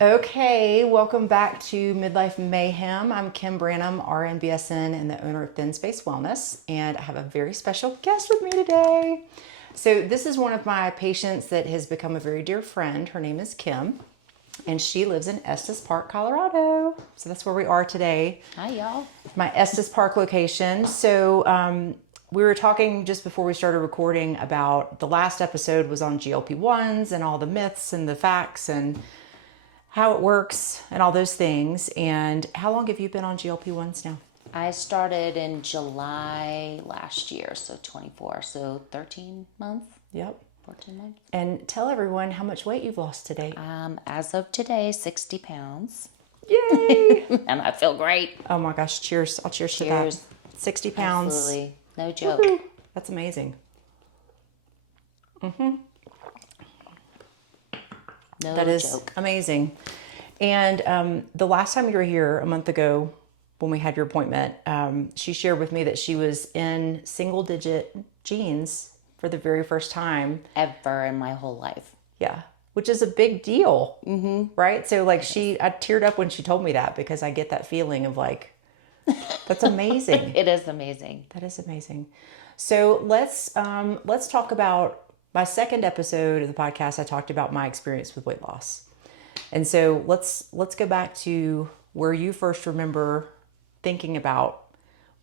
Okay, welcome back to Midlife Mayhem. I'm Kim Branum, RN BSN and the owner of Thin Space Wellness, and I have a very special guest with me today. So this is one of my patients that has become a very dear friend. Her name is Kim, and she lives in Estes Park, Colorado. So that's where we are today. Hi, y'all. My Estes Park location. So we were talking just before we started recording about the last episode was on GLP-1s and all the myths and the facts and how it works and all those things. And how long have you been on GLP-1s now? I started in July last year, so 24, so 13 months. Yep. 14 months. And tell everyone how much weight you've lost today. As of today, 60 pounds. Yay! And I feel great. Oh my gosh, cheers. I'll cheers to that. 60 pounds. Absolutely. No joke. Woo-hoo. That's amazing. No That is joke. amazing. And the last time you were here a month ago when we had your appointment, she shared with me that she was in single digit jeans for the very first time. Ever in my whole life. Yeah. Which is a big deal. Mm-hmm. Right? So like I teared up when she told me that because I get that feeling of like, that's amazing. It is amazing. That is amazing. So let's talk about my second episode of the podcast. I talked about my experience with weight loss. And so let's go back to where you first remember thinking about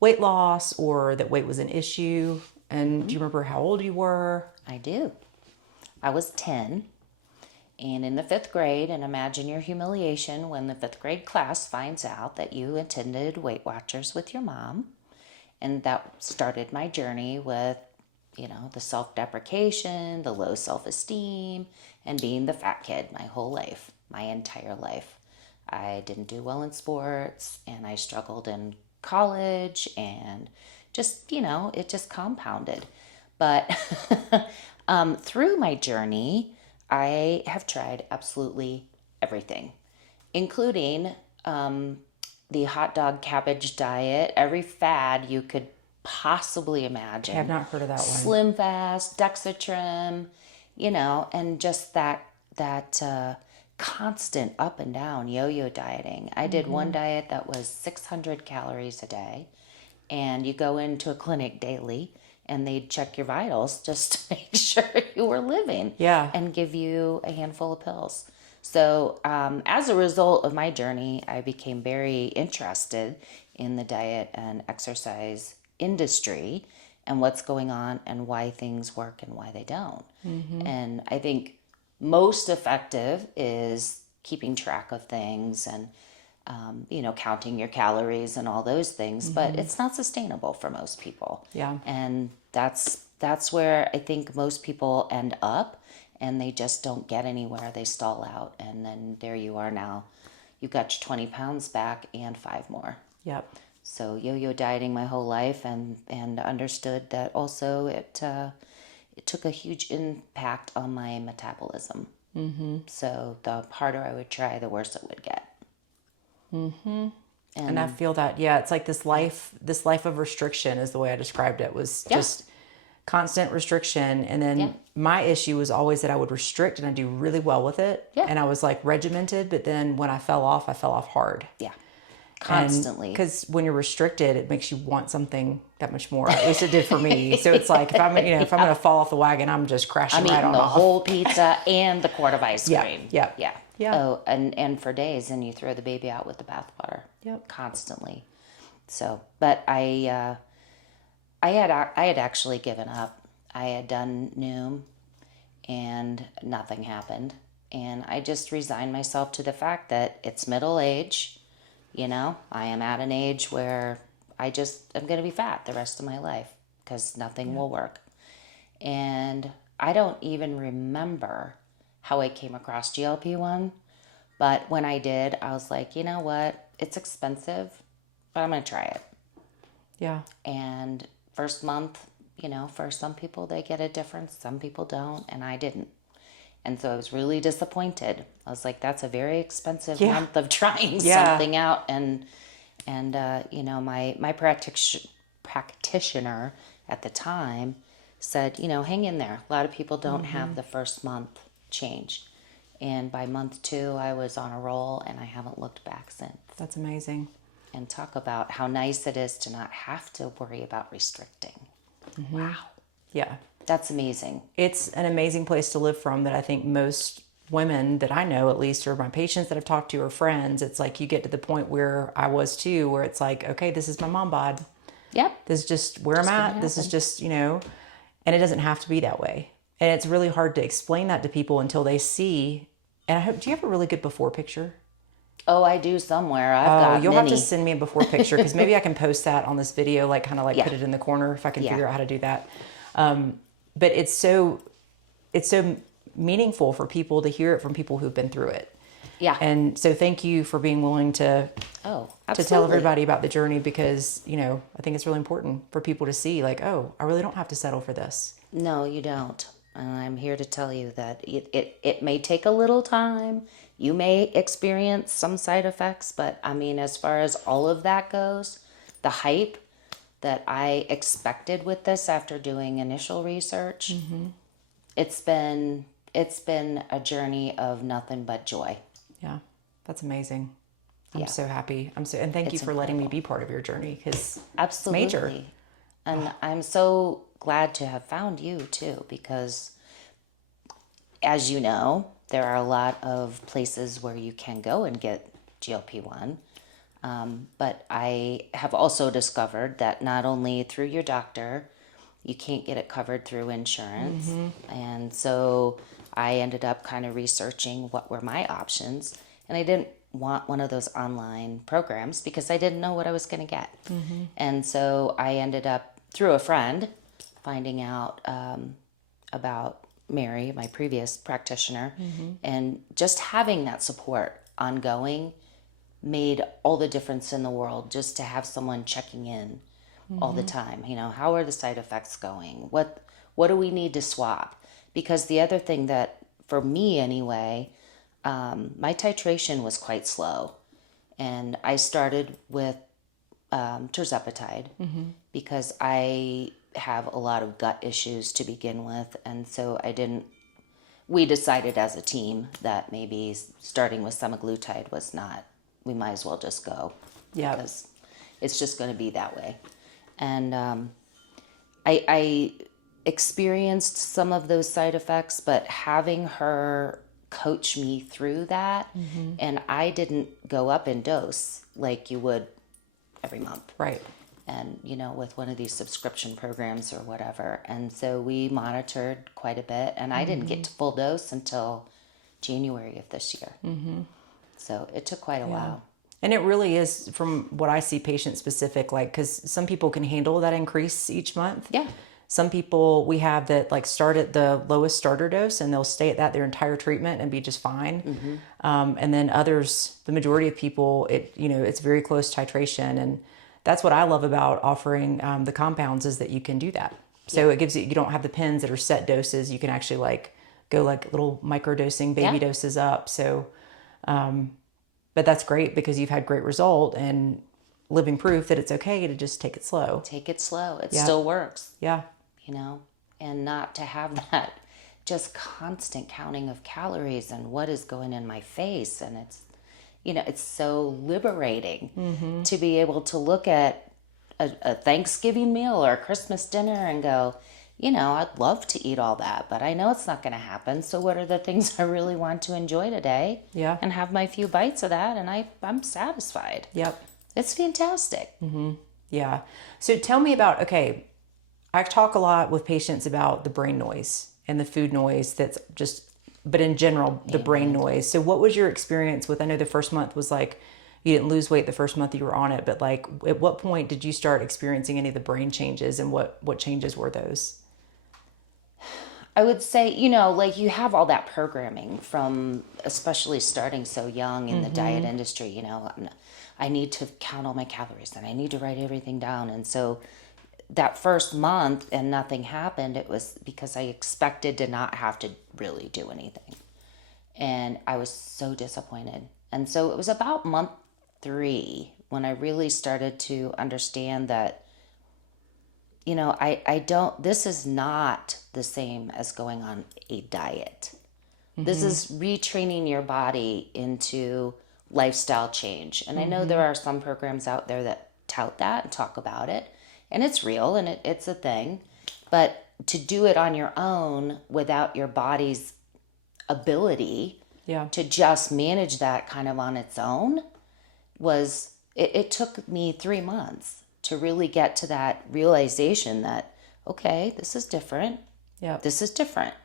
weight loss or that weight was an issue. And do you remember how old you were? I do. I was 10 and in the 5th grade, and imagine your humiliation when the 5th grade class finds out that you attended Weight Watchers with your mom. And that started my journey with, the self-deprecation, the low self-esteem, and being the fat kid my whole life, my entire life. I didn't do well in sports, and I struggled in college, and just, it just compounded. But through my journey, I have tried absolutely everything, including the hot dog cabbage diet, every fad you could possibly imagine. I have not heard of that one. Slim Fast, Dexatrim, and just that constant up and down yo-yo dieting. I did one diet that was 600 calories a day, and you go into a clinic daily and they'd check your vitals just to make sure you were living. Yeah. And give you a handful of pills. So as a result of my journey, I became very interested in the diet and exercise industry and what's going on and why things work and why they don't. Mm-hmm. And I think most effective is keeping track of things and, counting your calories and all those things, mm-hmm. but it's not sustainable for most people. Yeah. And that's where I think most people end up, and they just don't get anywhere. They stall out, and then there you are now. You've got your 20 pounds back and 5 more. Yep. So yo-yo dieting my whole life, and understood that also it took a huge impact on my metabolism. Mm-hmm. So the harder I would try, the worse it would get. Mm-hmm. And I feel that, yeah, it's like this life of restriction is the way I described it, was just constant restriction. And then my issue was always that I would restrict and I do really well with it. Yeah. And I was like regimented, but then when I fell off hard. Yeah. Constantly. Because when you're restricted, it makes you want something that much more. At least it did for me. So it's like if I'm going to fall off the wagon, I'm just crashing right on off. I'm eating the whole pizza and the quart of ice cream. Yeah. Oh, and for days, and you throw the baby out with the bathwater. Yep. Constantly. So, but I had actually given up. I had done Noom, and nothing happened. And I just resigned myself to the fact that it's middle age. I am at an age where I'm going to be fat the rest of my life because nothing will work. And I don't even remember how I came across GLP-1, but when I did, I was like, you know what? It's expensive, but I'm going to try it. Yeah. And first month, for some people, they get a difference. Some people don't, and I didn't. And so I was really disappointed. I was like, that's a very expensive month of trying something out. And my practitioner at the time said, hang in there. A lot of people don't have the first month change. And by month 2, I was on a roll, and I haven't looked back since. That's amazing. And talk about how nice it is to not have to worry about restricting. Wow. Yeah. That's amazing. It's an amazing place to live from that I think most women that I know, at least, or my patients that I've talked to or friends, it's like you get to the point where I was too, where it's like, okay, this is my mom bod. Yep. This is just where I'm at. This is just, and it doesn't have to be that way. And it's really hard to explain that to people until they see. And I hope, do you have a really good before picture? Oh, I do somewhere. I've got You'll many. have to send me a before picture because maybe I can post that on this video, like kind of like Yeah. put it in the corner if I can Yeah. figure out how to do that. But it's so meaningful for people to hear it from people who've been through it. Yeah. And so thank you for being willing to Absolutely. tell everybody about the journey because, I think it's really important for people to see like, oh, I really don't have to settle for this. No, you don't. And I'm here to tell you that it may take a little time. You may experience some side effects, but I mean, as far as all of that goes, the hype that I expected with this after doing initial research, it's been a journey of nothing but joy. Yeah, that's amazing. I'm Yeah. so happy. And thank you for letting me be part of your journey because Absolutely. it's major. And I'm so glad to have found you too, because as you know, there are a lot of places where you can go and get GLP-1. But I have also discovered that not only through your doctor, you can't get it covered through insurance. And so I ended up kind of researching what were my options. And I didn't want one of those online programs because I didn't know what I was going to get. And so I ended up, through a friend, finding out about Mary, my previous practitioner, and just having that support ongoing made all the difference in the world, just to have someone checking in all the time. How are the side effects going? What do we need to swap? Because the other thing that, for me anyway, my titration was quite slow. And I started with tirzepatide because I have a lot of gut issues to begin with. And so we decided as a team that maybe starting with semaglutide was not, we might as well just go. Yeah. Because it's just going to be that way. And I experienced some of those side effects, but having her coach me through that, and I didn't go up in dose like you would every month. Right. And, with one of these subscription programs or whatever. And so we monitored quite a bit, and I didn't get to full dose until January of this year. So it took quite a while. And it really is, from what I see, patient specific, like, because some people can handle that increase each month. Yeah. Some people we have that like start at the lowest starter dose and they'll stay at that their entire treatment and be just fine. And then others, the majority of people, it's very close titration. And that's what I love about offering the compounds is that you can do that. So it gives you don't have the pens that are set doses. You can actually like go like little micro dosing baby doses up. So, but that's great because you've had great result and living proof that it's okay to just take it slow. Take it slow. It still works. Yeah. And not to have that just constant counting of calories and what is going in my face. And it's so liberating to be able to look at a Thanksgiving meal or a Christmas dinner and go, I'd love to eat all that, but I know it's not going to happen. So what are the things I really want to enjoy today? Yeah. And have my few bites of that, and I'm satisfied. Yep. It's fantastic. Yeah. So tell me about, okay, I talk a lot with patients about the brain noise and the food noise but in general, the brain noise. So what was your experience with, I know the first month was like, you didn't lose weight the first month you were on it, but like at what point did you start experiencing any of the brain changes and what changes were those? I would say, like you have all that programming from, especially starting so young in the diet industry, I need to count all my calories and I need to write everything down. And so that first month and nothing happened, it was because I expected to not have to really do anything. And I was so disappointed. And so it was about month 3 when I really started to understand that, this is not the same as going on a diet. This is retraining your body into lifestyle change. And I know there are some programs out there that tout that and talk about it, and it's real and it's a thing. But to do it on your own without your body's ability to just manage that kind of on its own it took me 3 months to really get to that realization that, okay, this is different. Yeah. This is different.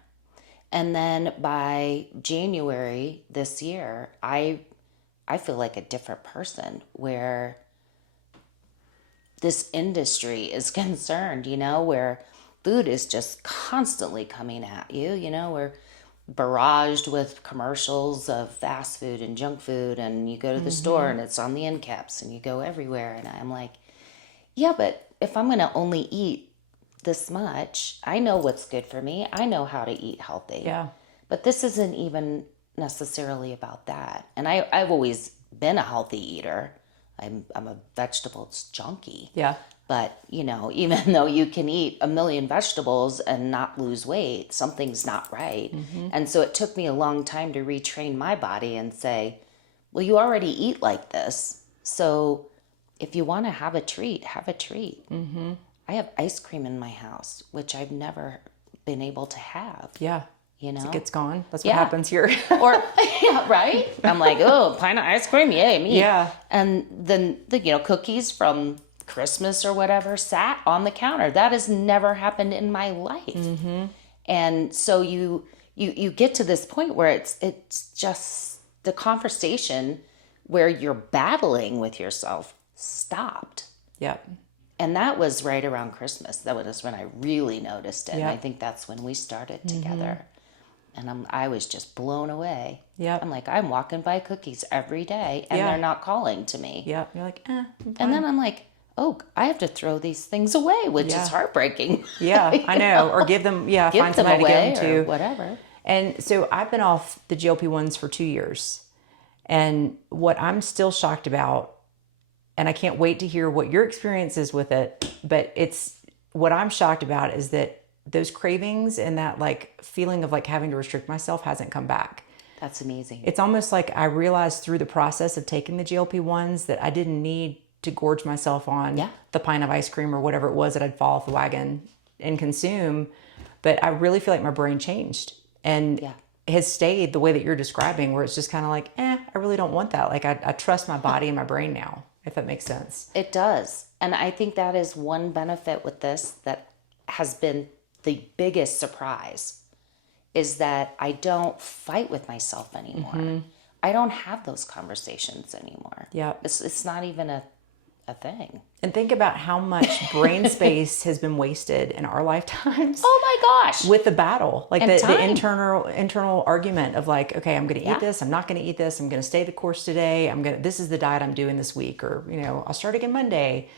And then by January this year, I feel like a different person where this industry is concerned, where food is just constantly coming at you, we're barraged with commercials of fast food and junk food, and you go to the store and it's on the end caps and you go everywhere. And I'm like, yeah, but if I'm going to only eat this much, I know what's good for me. I know how to eat healthy. Yeah. But this isn't even necessarily about that. And I've always been a healthy eater. I'm a vegetables junkie. Yeah. But, even though you can eat a million vegetables and not lose weight, something's not right. And so it took me a long time to retrain my body and say, well, you already eat like this. So if you want to have a treat, have a treat. I have ice cream in my house, which I've never been able to have. Yeah. It's like it's gone. That's what happens here. Or, yeah, right? I'm like, oh, pint of ice cream? Yay, me. Yeah. And then the cookies from Christmas or whatever sat on the counter. That has never happened in my life. And so you get to this point where it's just the conversation where you're battling with yourself stopped. Yeah. And that was right around Christmas. That was when I really noticed it. Yeah. And I think that's when we started together. And I was just blown away. Yeah. I'm like, I'm walking by cookies every day and they're not calling to me. Yeah. You're like, I'm fine. And then I'm like, oh, I have to throw these things away, which is heartbreaking. Yeah, I know. Or give them, find them somebody away to give them or to. whatever. And so I've been off the GLP-1s for 2 years. And what I'm still shocked about, and I can't wait to hear what your experience is with it, but what I'm shocked about is that those cravings and that like feeling of like having to restrict myself hasn't come back. That's amazing. It's almost like I realized through the process of taking the GLP-1s that I didn't need to gorge myself on the pint of ice cream or whatever it was that I'd fall off the wagon and consume. But I really feel like my brain changed and has stayed the way that you're describing, where it's just kind of like, I really don't want that. Like I trust my body and my brain now, if that makes sense. It does. And I think that is one benefit with this that has been the biggest surprise, is that I don't fight with myself anymore. I don't have those conversations anymore. Yeah. It's not even a thing. And think about how much brain space has been wasted in our lifetimes. Oh my gosh. With the battle, like And the internal argument of like, okay, I'm going to eat this. I'm not going to eat this. I'm going to stay the course today. This is the diet I'm doing this week, or, I'll start again Monday.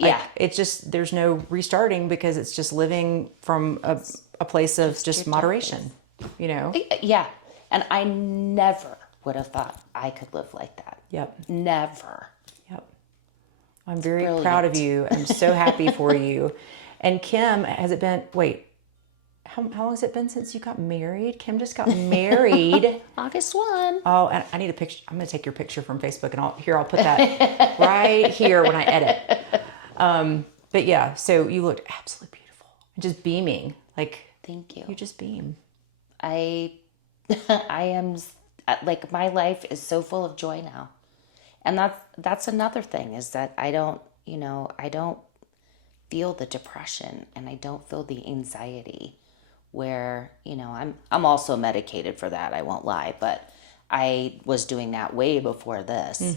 Like, it's just, there's no restarting because it's just living from a place of just moderation, Yeah. And I never would have thought I could live like that. Yep. Never. Yep. I'm very proud of you. I'm so happy for you. And Kim, how long has it been since you got married? Kim just got married. August 1. Oh, and I need a picture. I'm going to take your picture from Facebook and I'll put that right here when I edit. But yeah, so you looked absolutely beautiful. Just beaming. Like, thank you. You just beam. I am, like, my life is so full of joy now. And that's another thing, is that I don't feel the depression and I don't feel the anxiety where, I'm also medicated for that. I won't lie, but I was doing that way before this,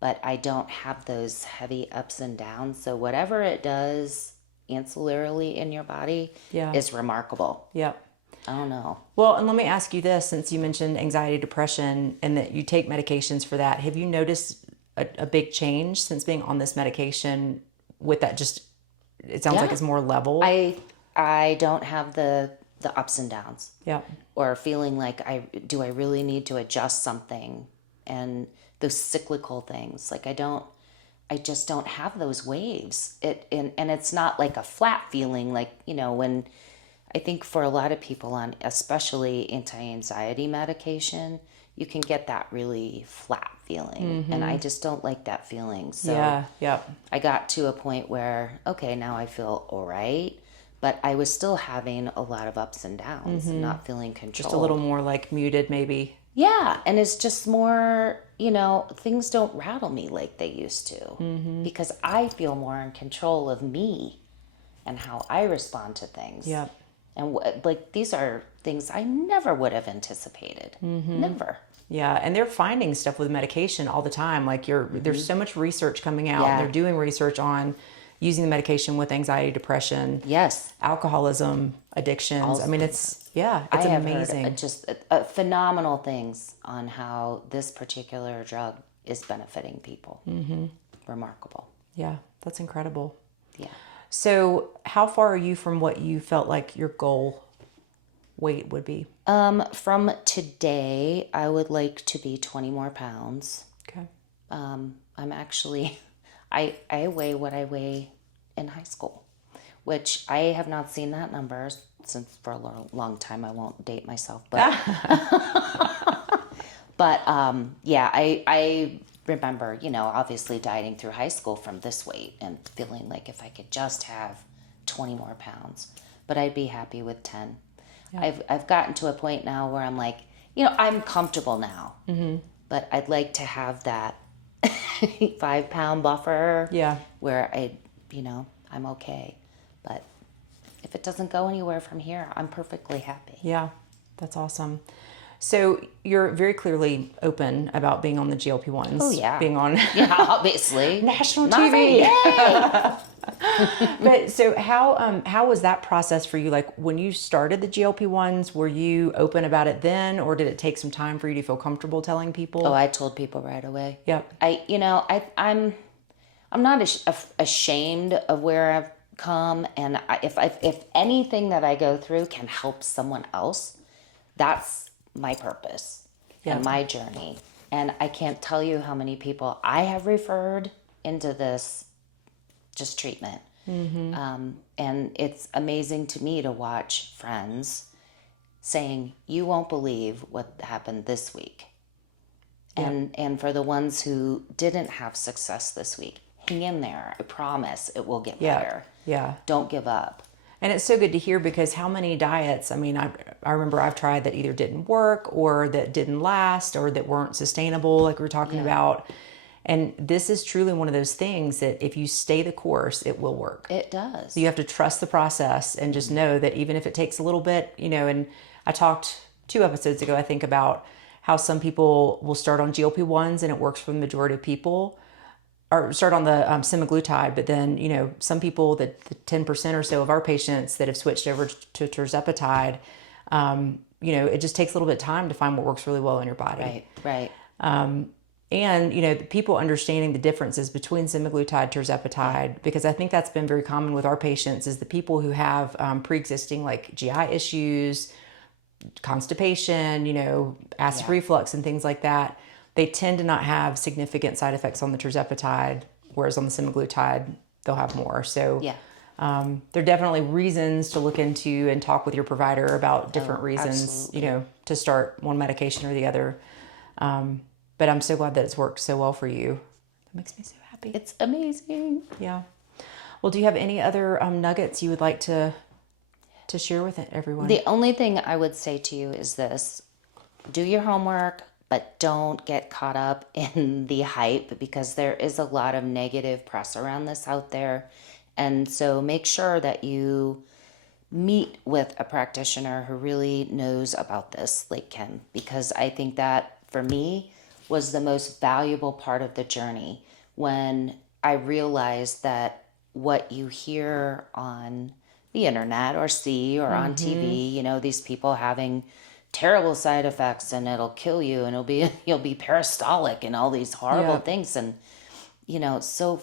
but I don't have those heavy ups and downs. So whatever it does ancillarily in your body is remarkable. Yep. I don't know. Well, and let me ask you this, since you mentioned anxiety, depression, and that you take medications for that, have you noticed a big change since being on this medication with that? Just, it sounds like it's more level. I don't have the ups and downs. Yeah. Or feeling like I really need to adjust something, and those cyclical things. Like I just don't have those waves. And it's not like a flat feeling, like, when I think for a lot of people on especially anti-anxiety medication, you can get that really flat feeling. And I just don't like that feeling. So Yeah. I got to a point where, okay, now I feel all right. But I was still having a lot of ups and downs and not feeling controlled. Just a little more like muted maybe. Yeah, and it's just more, things don't rattle me like they used to because I feel more in control of me and how I respond to things. Yep. And these are things I never would have anticipated. Never. Yeah, and they're finding stuff with medication all the time. Like there's so much research coming out. Yeah. They're doing research on using the medication with anxiety, depression, Yes. alcoholism, addictions. I mean, it's amazing. I have heard just phenomenal things on how this particular drug is benefiting people. Remarkable. Yeah, that's incredible. Yeah. So how far are you from what you felt like your goal weight would be? From today, I would like to be 20 more pounds. Okay. I'm actually, I weigh what I weigh in high school, which I have not seen that number since for a long time. I won't date myself, but yeah, I remember, obviously dieting through high school from this weight and feeling like if I could just have 20 more pounds, but I'd be happy with 10. Yeah. I've gotten to a point now where I'm like, I'm comfortable now, but I'd like to have that 5-pound buffer. Yeah. Where I'm okay. But if it doesn't go anywhere from here, I'm perfectly happy. Yeah, that's awesome. So you're very clearly open about being on the GLP-1s. Oh, yeah. Being on obviously. national Not TV. But so how was that process for you? Like when you started the GLP-1s, were you open about it then, or did it take some time for you to feel comfortable telling people? Oh, I told people right away. Yep. I'm not ashamed of where I've come, and if anything that I go through can help someone else, that's my purpose and my journey. And I can't tell you how many people I have referred into this just treatment. And it's amazing to me to watch friends saying, you won't believe what happened this week. And for the ones who didn't have success this week, hang in there. I promise it will get better. Yeah. Don't give up. And it's so good to hear, because how many diets, I mean, I remember I've tried that either didn't work or that didn't last or that weren't sustainable, like we were talking about. And this is truly one of those things that if you stay the course, it will work. It does. So you have to trust the process and just know that even if it takes a little bit, and I talked 2 episodes ago, I think, about how some people will start on GLP-1s and it works for the majority of people, or start on the semaglutide, but then, some people, the 10% or so of our patients that have switched over to tirzepatide, it just takes a little bit of time to find what works really well in your body. Right. And, the people understanding the differences between semaglutide, tirzepatide, because I think that's been very common with our patients, is the people who have pre-existing like GI issues, constipation, acid reflux and things like that. They tend to not have significant side effects on the tirzepatide, whereas on the semaglutide, they'll have more. So there are definitely reasons to look into and talk with your provider about different reasons, to start one medication or the other. But I'm so glad that it's worked so well for you. That makes me so happy. It's amazing. Yeah. Well, do you have any other nuggets you would like to share with everyone? The only thing I would say to you is this: do your homework, but don't get caught up in the hype, because there is a lot of negative press around this out there. And so make sure that you meet with a practitioner who really knows about this, like Kim, because I think that for me was the most valuable part of the journey, when I realized that what you hear on the internet or see or on TV, these people having terrible side effects and it'll kill you and you'll be peristaltic and all these horrible things. And, so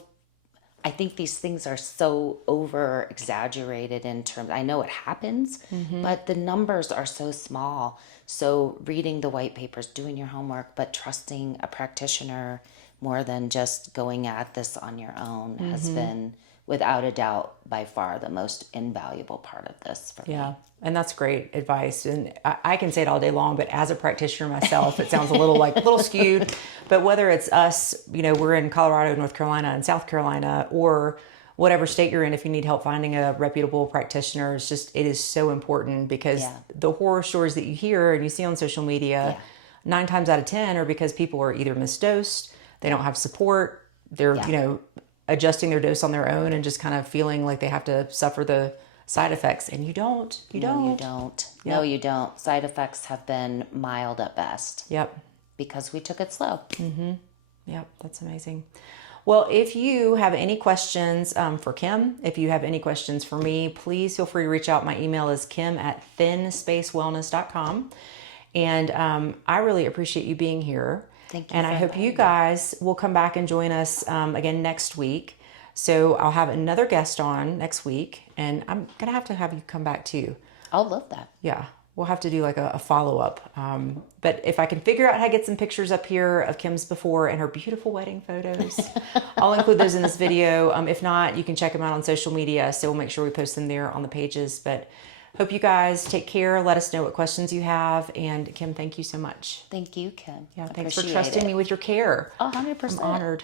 I think these things are so over exaggerated in terms, I know it happens, but the numbers are so small. So reading the white papers, doing your homework, but trusting a practitioner more than just going at this on your own has been without a doubt, by far the most invaluable part of this for me. Yeah. And that's great advice. And I can say it all day long, but as a practitioner myself, it sounds a little skewed. But whether it's us, we're in Colorado, North Carolina, and South Carolina, or whatever state you're in, if you need help finding a reputable practitioner, it is so important, because the horror stories that you hear and you see on social media, 9 times out of 10 are because people are either misdosed, they don't have support, they're, adjusting their dose on their own and just kind of feeling like they have to suffer the side effects. And you don't. No, you don't. Yep. No, you don't. Side effects have been mild at best. Yep. Because we took it slow. Mm-hmm. Yep. That's amazing. Well, if you have any questions for Kim, if you have any questions for me, please feel free to reach out. My email is kim@thinspacewellness.com. And I really appreciate you being here. Thank you. And I hope you guys will come back and join us again next week. So I'll have another guest on next week, and I'm going to have you come back too. I'll love that. Yeah. We'll have to do like a follow-up. But if I can figure out how to get some pictures up here of Kim's before and her beautiful wedding photos, I'll include those in this video. If not, you can check them out on social media. So we'll make sure we post them there on the pages. But hope you guys take care. Let us know what questions you have. And Kim, thank you so much. Thank you, Kim. Yeah, thanks for trusting me with your care. 100%. I'm honored.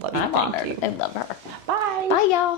Love you. I'm Thank honored. you. I love her. Bye. Bye, y'all.